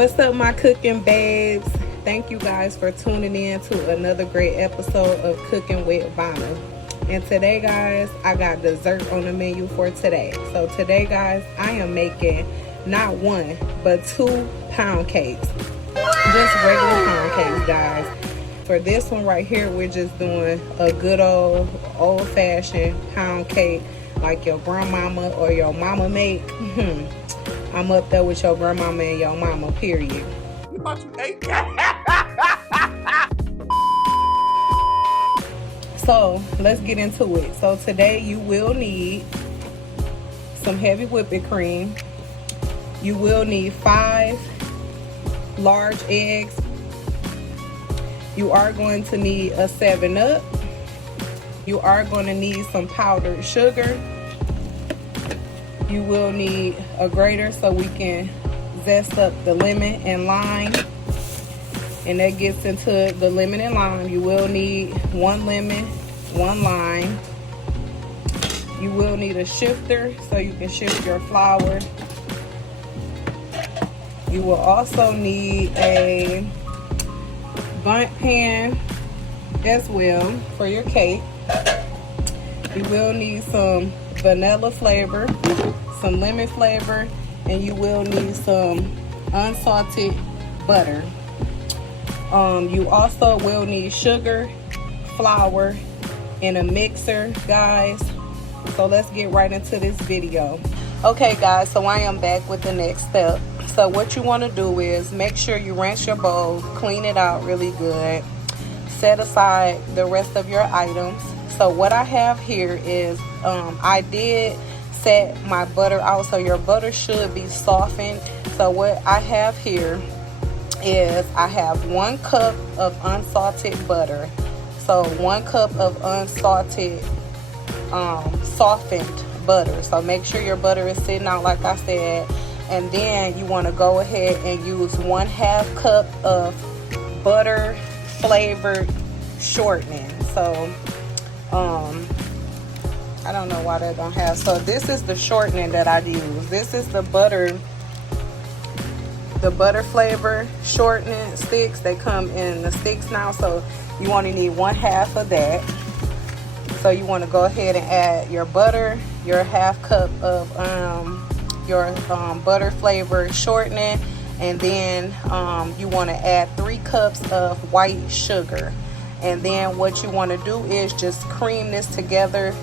What's up, my cooking babes? Thank you guys for tuning in to another great episode of Cooking with Vanna. And today, guys, I got dessert on the menu for today. So today, guys, I am making not one but 2 pound cakes. Just regular pound cakes, guys. For this one right here, we're just doing a good old-fashioned pound cake like your grandmama or your mama make. I'm up there with your grandmama and your mama, period. So let's get into it. So today you will need some heavy whipping cream. You will need 5 large eggs. You are going to need a 7-Up. You are going to need some powdered sugar. You will need a grater so we can zest up the lemon and lime. And that gets into the lemon and lime. You will need 1 lemon, 1 lime. You will need a shifter so you can shift your flour. You will also need a bundt pan as well for your cake. You will need some vanilla flavor, some lemon flavor, and you will need some unsalted butter. You also will need sugar, flour, and a mixer, guys. So let's get right into this video. Okay, guys, so I am back with the next step. So what you want to do is make sure you rinse your bowl, clean it out really good, set aside the rest of your items. So what I have here is I did set my butter out, so your butter should be softened. So what I have here is I have 1 cup of unsalted butter. So 1 cup of unsalted softened butter. So make sure your butter is sitting out like I said. And then you want to go ahead and use 1/2 cup of butter flavored shortening. So I don't know why that don't have. So this is the shortening that I use. This is the butter flavor shortening sticks. They come in the sticks now, so you only need 1/2 of that. So you want to go ahead and add your butter, your 1/2 cup of your butter flavor shortening, and then you want to add 3 cups of white sugar. And then what you want to do is just cream this together.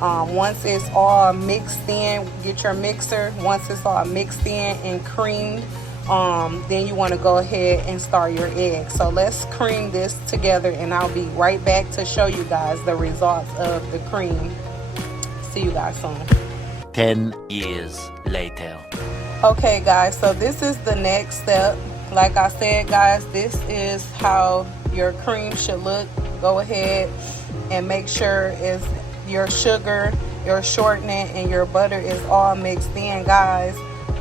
Once it's all mixed in, get your mixer. Once it's all mixed in and creamed, then you want to go ahead and start your eggs. So let's cream this together, and I'll be right back to show you guys the results of the cream. See you guys soon. 10 years later. Okay, guys, so this is the next step. Like I said, guys, this is how your cream should look. Go ahead and make sure it's your sugar, your shortening, and your butter is all mixed in, guys.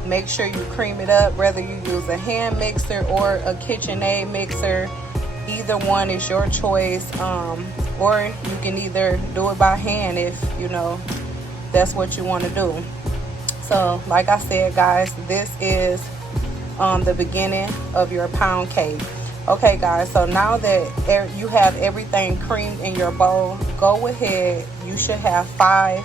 Make sure you cream it up, whether you use a hand mixer or a KitchenAid mixer. Either one is your choice, or you can either do it by hand if you know that's what you want to do. So like I said, guys, this is the beginning of your pound cake. Okay, guys, so now that you have everything creamed in your bowl, go ahead. You should have 5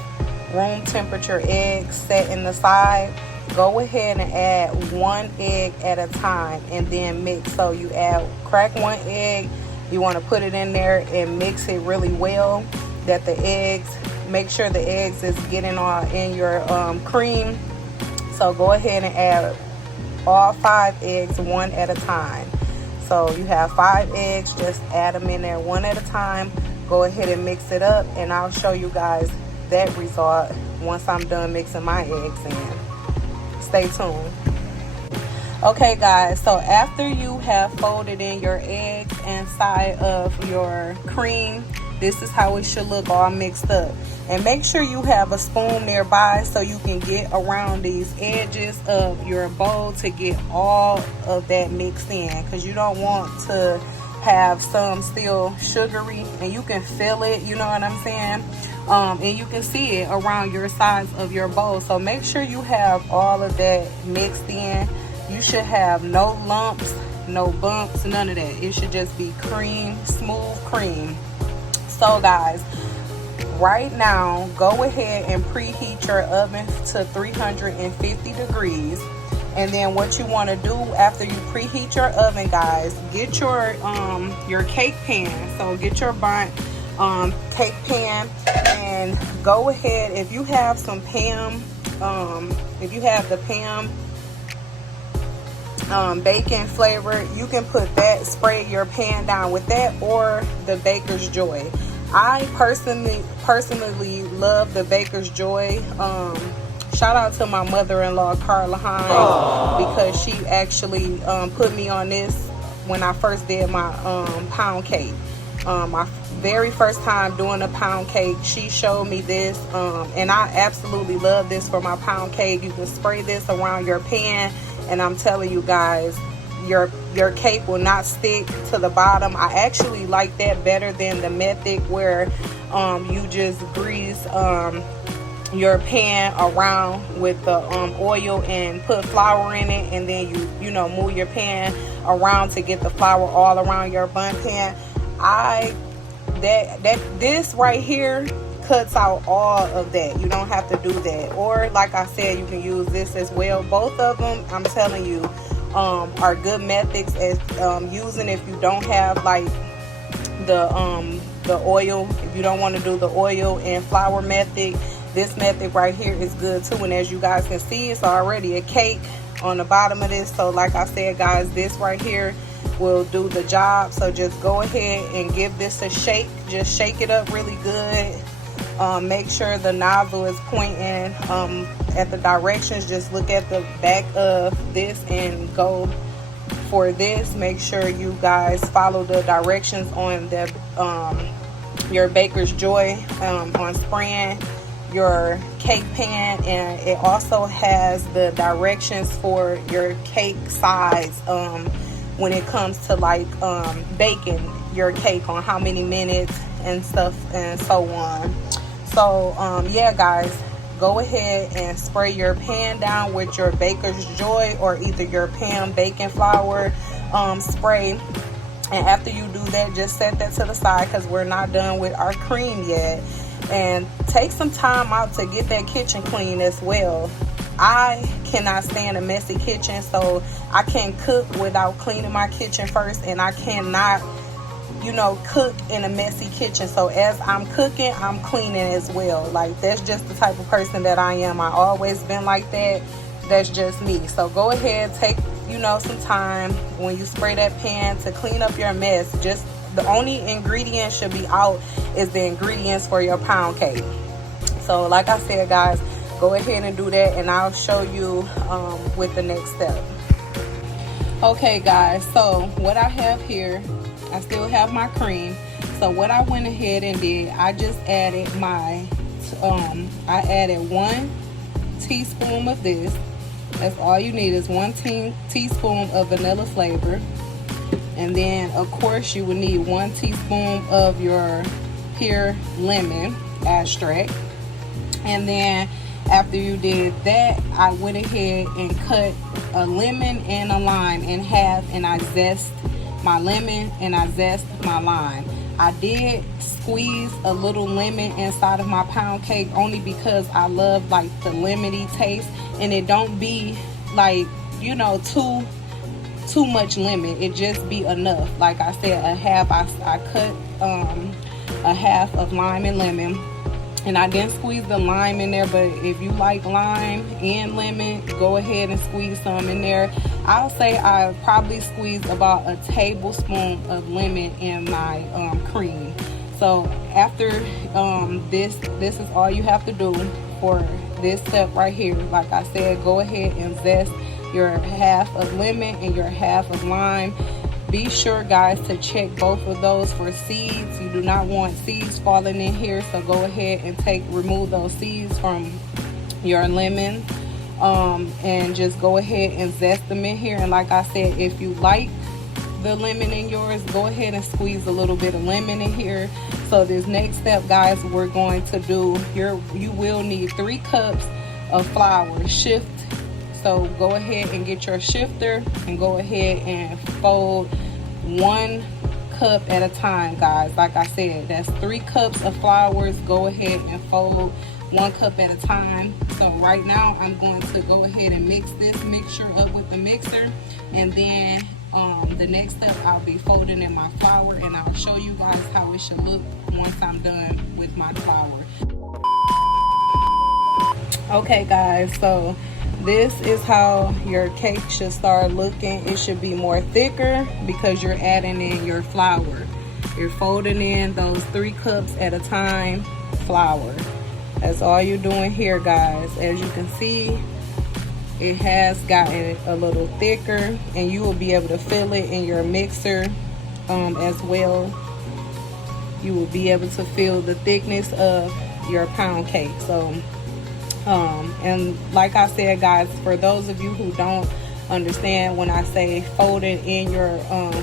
room temperature eggs set in the side. Go ahead and add 1 egg at a time and then mix. So you crack 1 egg, you want to put it in there and mix it really well, that the eggs, make sure the eggs is getting all in your cream. So go ahead and add all 5 eggs 1 at a time. So you have 5 eggs, just add them in there 1 at a time. Go ahead and mix it up, and I'll show you guys that result once I'm done mixing my eggs in. Stay tuned. Okay, guys, so after you have folded in your eggs inside of your cream, this is how it should look all mixed up. And make sure you have a spoon nearby so you can get around these edges of your bowl to get all of that mixed in, because you don't want to have some still sugary, and you can feel it, you know what I'm saying? And you can see it around your sides of your bowl. So make sure you have all of that mixed in. You should have no lumps, no bumps, none of that. It should just be cream, smooth cream. So guys, right now, go ahead and preheat your oven to 350 degrees. And then what you want to do after you preheat your oven, guys, get your cake pan. So get your burnt cake pan and go ahead. If you have some Pam, if you have the Pam bacon flavor, you can put that, spray your pan down with that, or the Baker's Joy. I personally love the Baker's Joy. Shout out to my mother-in-law, Carla Hines, because she actually put me on this when I first did my pound cake. My very first time doing a pound cake, she showed me this, and I absolutely love this for my pound cake. You can spray this around your pan, and I'm telling you guys, your cake will not stick to the bottom. I actually like that better than the method where you just grease your pan around with the oil and put flour in it, and then you know, move your pan around to get the flour all around your bun pan. This right here cuts out all of that. You don't have to do that. Or like I said, you can use this as well. Both of them, I'm telling you, are good methods as using if you don't have like the oil. If you don't want to do the oil and flour method, this method right here is good too. And as you guys can see, it's already a cake on the bottom of this. So like I said, guys, this right here will do the job. So just go ahead and give this a shake. Just shake it up really good. Make sure the nozzle is pointing at the directions. Just look at the back of this and go for this. Make sure you guys follow the directions on the your Baker's Joy on spraying your cake pan, and it also has the directions for your cake size when it comes to like baking your cake, on how many minutes and stuff and so on. So yeah guys, go ahead and spray your pan down with your Baker's Joy or either your Pam baking flour spray. And after you do that, just set that to the side because we're not done with our cream yet. And take some time out to get that kitchen clean as well. I cannot stand a messy kitchen, so I can't cook without cleaning my kitchen first, and I cannot, you know, cook in a messy kitchen. So as I'm cooking, I'm cleaning as well. Like, that's just the type of person that I am. I always been like that. That's just me. So go ahead, take, you know, some time when you spray that pan to clean up your mess. Just the only ingredient should be out is the ingredients for your pound cake. So like I said, guys, go ahead and do that, and I'll show you with the next step. Okay guys, so what I have here, I still have my cream. So what I went ahead and did, I just added my I added 1 teaspoon of this. That's all you need, is 1 teaspoon of vanilla flavor. And then of course you would need 1 teaspoon of your pure lemon extract. And then after you did that, I went ahead and cut a lemon and a lime in half, and I zest my lemon and I zest my lime. I did squeeze a little lemon inside of my pound cake only because I love like the lemony taste, and it don't be like, you know, too much lemon. It just be enough. Like I said, a half, I cut a half of lime and lemon, and I didn't squeeze the lime in there, but if you like lime and lemon, go ahead and squeeze some in there. I'll say I probably squeezed about a tablespoon of lemon in my cream. So after this is all you have to do for this step right here. Like I said, go ahead and zest your half of lemon and your half of lime. Be sure, guys, to check both of those for seeds. You do not want seeds falling in here, so go ahead and remove those seeds from your lemon, and just go ahead and zest them in here. And like I said, if you like the lemon in yours, go ahead and squeeze a little bit of lemon in here. So this next step, guys, we're going to do, you will need 3 cups of flour. So go ahead and get your shifter and go ahead and fold 1 cup at a time, guys. Like I said, that's 3 cups of flours. Go ahead and fold 1 cup at a time. So right now I'm going to go ahead and mix this mixture up with the mixer, and then the next step I'll be folding in my flour, and I'll show you guys how it should look once I'm done with my flour. Okay guys, so this is how your cake should start looking. It should be more thicker because you're adding in your flour. You're folding in those 3 cups at a time flour. That's all you're doing here, guys. As you can see, it has gotten a little thicker, and you will be able to feel it in your mixer as well. You will be able to feel the thickness of your pound cake. So and like I said, guys, for those of you who don't understand when I say folding in your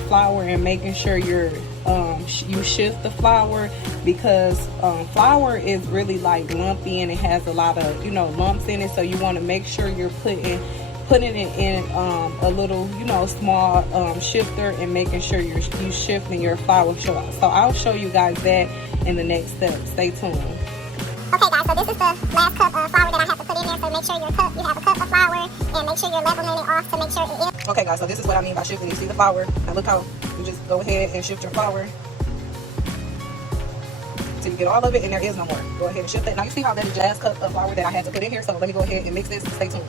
flour and making sure you're you shift the flour, because flour is really like lumpy and it has a lot of, you know, lumps in it. So you want to make sure you're putting it in a little, you know, small shifter, and making sure you shifting your flour. So I'll show you guys that in the next step. Stay tuned. Okay guys, so this is the last cup of flour that I have to put in there. So make sure you have a cup of flour, and make sure you're leveling it off to make sure it is. Okay guys, so this is what I mean by shifting. You see the flour? Now look how you just go ahead and shift your flour till you get all of it and there is no more. Go ahead and shift it. Now you see how that is the last cup of flour that I had to put in here. So let me go ahead and mix this. Stay tuned.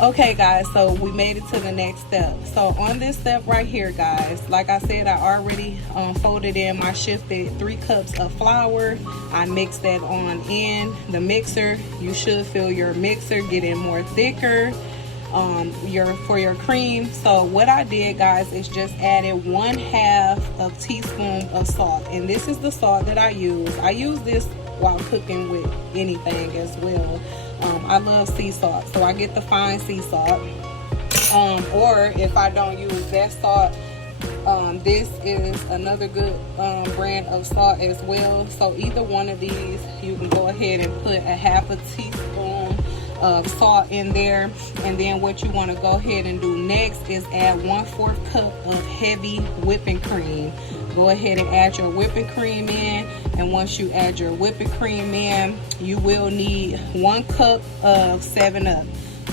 Okay guys, so we made it to the next step. So on this step right here, guys, like I said, I already folded in my shifted 3 cups of flour. I mixed that on in the mixer. You should feel your mixer getting more thicker for your cream. So what I did, guys, is just added 1/2 teaspoon of salt, and this is the salt that I use. I use this while cooking with anything as well. I love sea salt, so I get the fine sea salt, or if I don't use that salt, this is another good brand of salt as well. So either one of these, you can go ahead and put 1/2 teaspoon of salt in there. And then what you want to go ahead and do next is add 1/4 cup of heavy whipping cream. Go ahead and add your whipping cream in, and once you add your whipping cream in, you will need 1 cup of 7-Up.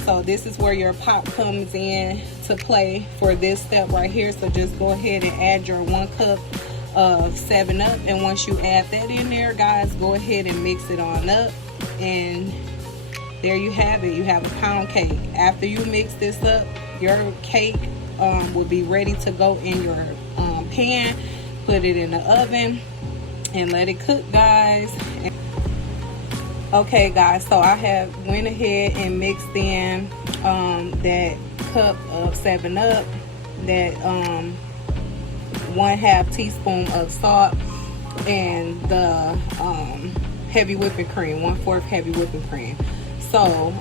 So this is where your pop comes in to play for this step right here. So just go ahead and add your 1 cup of 7-Up, and once you add that in there, guys, go ahead and mix it on up, and there you have it. You have a pound cake. After you mix this up, your cake will be ready to go in your pan. Put it in the oven and let it cook, guys. Okay guys, so I have went ahead and mixed in that cup of 7-Up, that 1/2 teaspoon of salt, and the heavy whipping cream, 1/4 heavy whipping cream. So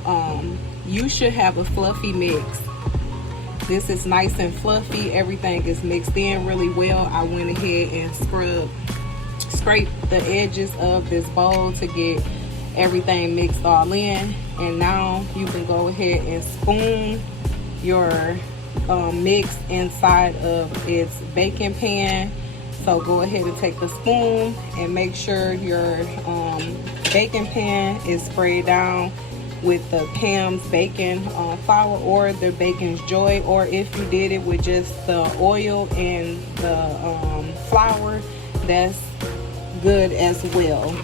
you should have a fluffy mix. This is nice and fluffy. Everything is mixed in really well. I went ahead and scraped the edges of this bowl to get everything mixed all in. And now you can go ahead and spoon your mix inside of its baking pan. So go ahead and take the spoon and make sure your baking pan is sprayed down with the Pam's baking flour or the Bacon's Joy, or if you did it with just the oil and the flour, that's good as well.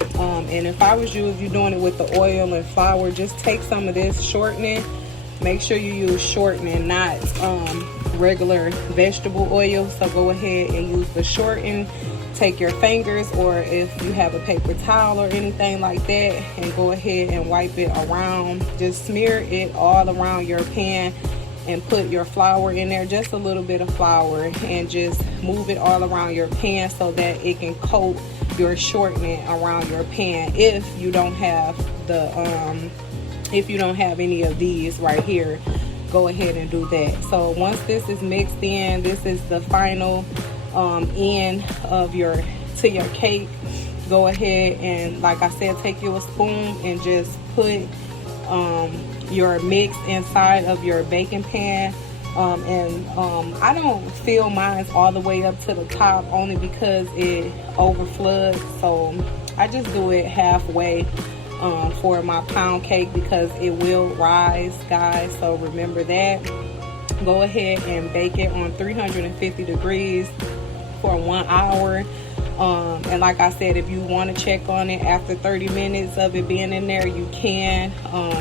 And if I was you, if you're doing it with the oil and flour, just take some of this shortening. Make sure you use shortening, not regular vegetable oil. So go ahead and use the shorten. Take your fingers, or if you have a paper towel or anything like that, and go ahead and wipe it around. Just smear it all around your pan and put your flour in there, just a little bit of flour, and just move it all around your pan so that it can coat your shortening around your pan. If you don't have any of these right here, go ahead and do that. So once this is mixed in, this is the final end of your cake. Go ahead and, like I said, take your spoon and just put your mix inside of your baking pan. I don't fill mine all the way up to the top only because it overfloods. So I just do it halfway for my pound cake because it will rise, guys. So remember that. Go ahead and bake it on 350 degrees for 1 hour. And like I said, if you want to check on it after 30 minutes of it being in there, you can,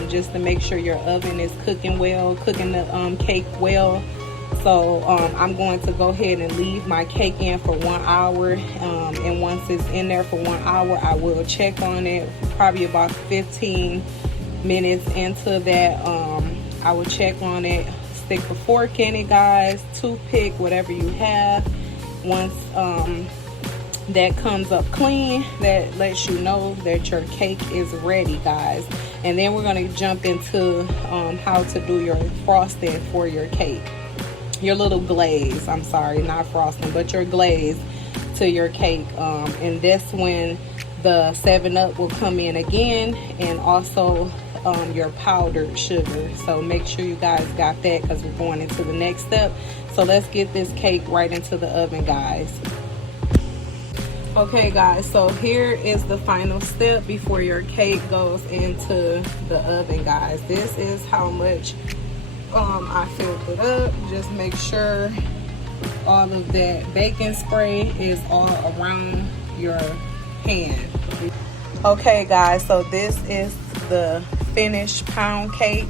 just to make sure your oven is cooking well, cooking the cake well. So I'm going to go ahead and leave my cake in for 1 hour. And once it's in there for 1 hour, I will check on it. Probably about 15 minutes into that, I will check on it. Stick a fork in it, guys, toothpick, whatever you have. Once that comes up clean, that lets you know that your cake is ready, guys. And then we're going to jump into how to do your frosting for your cake, your little glaze. I'm sorry, not frosting, but your glaze to your cake. And that's when the 7-Up will come in again, and also your powdered sugar. So make sure you guys got that because we're going into the next step. So let's get this cake right into the oven, guys. Okay, guys, so here is the final step before your cake goes into the oven, guys. This is how much I filled it up. Just make sure all of that baking spray is all around your pan. Okay, guys, so this is the finished pound cake.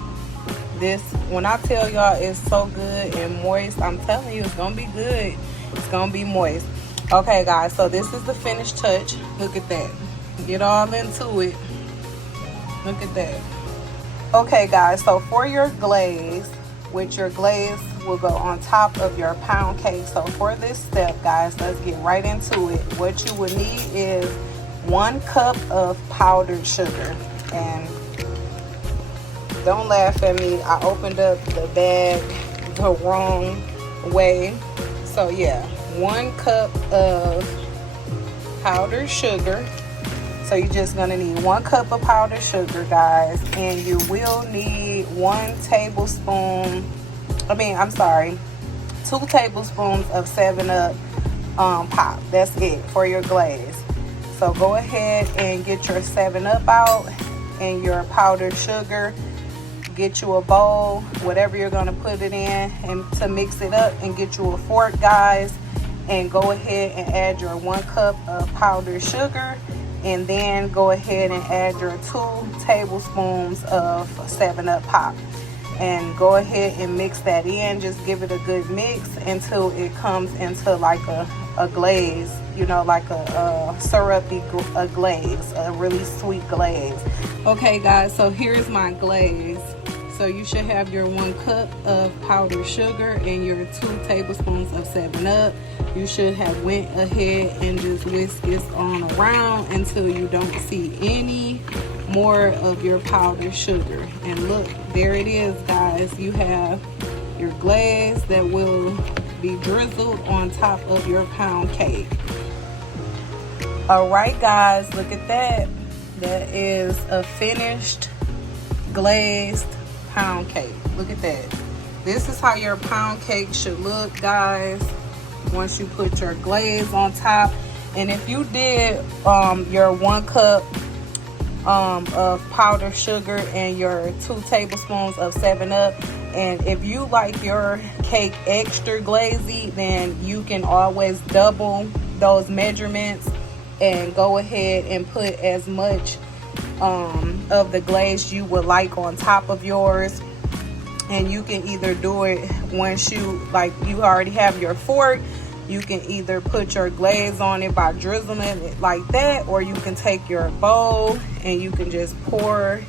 This, when I tell y'all it's so good and moist, I'm telling you it's gonna be good. It's gonna be moist. Okay, guys, so this is the finished touch. Look at that. Get all into it. Look at that. Okay, guys, so for your glaze, which your glaze will go on top of your pound cake. So for this step, guys, let's get right into it. What you would need is 1 cup of powdered sugar. And don't laugh at me, I opened up the bag the wrong way. So yeah, 1 cup of powdered sugar. So you're just gonna need 1 cup of powdered sugar, guys, and you will need 2 tablespoons of 7-Up pop. That's it for your glaze. So go ahead and get your 7-Up out and your powdered sugar. Get you a bowl, whatever you're gonna put it in, and to mix it up, and get you a fork, guys, and go ahead and add your 1 cup of powdered sugar, and then go ahead and add your 2 tablespoons of 7-Up pop, and go ahead and mix that in. Just give it a good mix until it comes into like a glaze, you know, like a syrupy glaze, a really sweet glaze. Okay, guys, so here's my glaze. So you should have your 1 cup of powdered sugar and your 2 tablespoons of 7-Up. You should have went ahead and just whisk this on around until you don't see any more of your powdered sugar. And look, there it is, guys. You have your glaze that will be drizzled on top of your pound cake. All right, guys, look at that. That is a finished glazed pound cake. Look at that. This is how your pound cake should look, guys, once you put your glaze on top. And if you did your 1 cup of powdered sugar and your 2 tablespoons of 7-Up, and if you like your cake extra glazy, then you can always double those measurements and go ahead and put as much of the glaze you would like on top of yours. And you can either do it once you already have your fork. You can either put your glaze on it by drizzling it like that, or you can take your bowl and you can just pour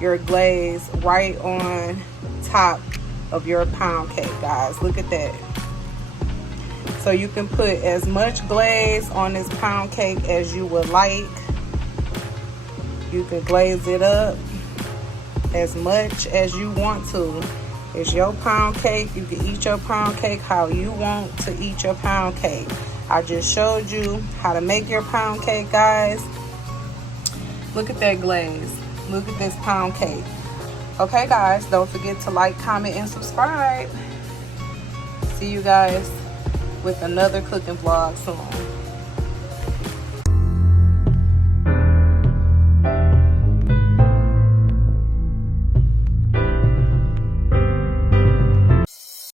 your glaze right on top of your pound cake, guys. Look at that. So you can put as much glaze on this pound cake as you would like. You can glaze it up as much as you want to. It's your pound cake. You can eat your pound cake how you want to eat your pound cake. I just showed you how to make your pound cake, guys. Look at that glaze. Look at this pound cake. Okay guys, don't forget to like, comment, and subscribe. See you guys with another cooking vlog soon.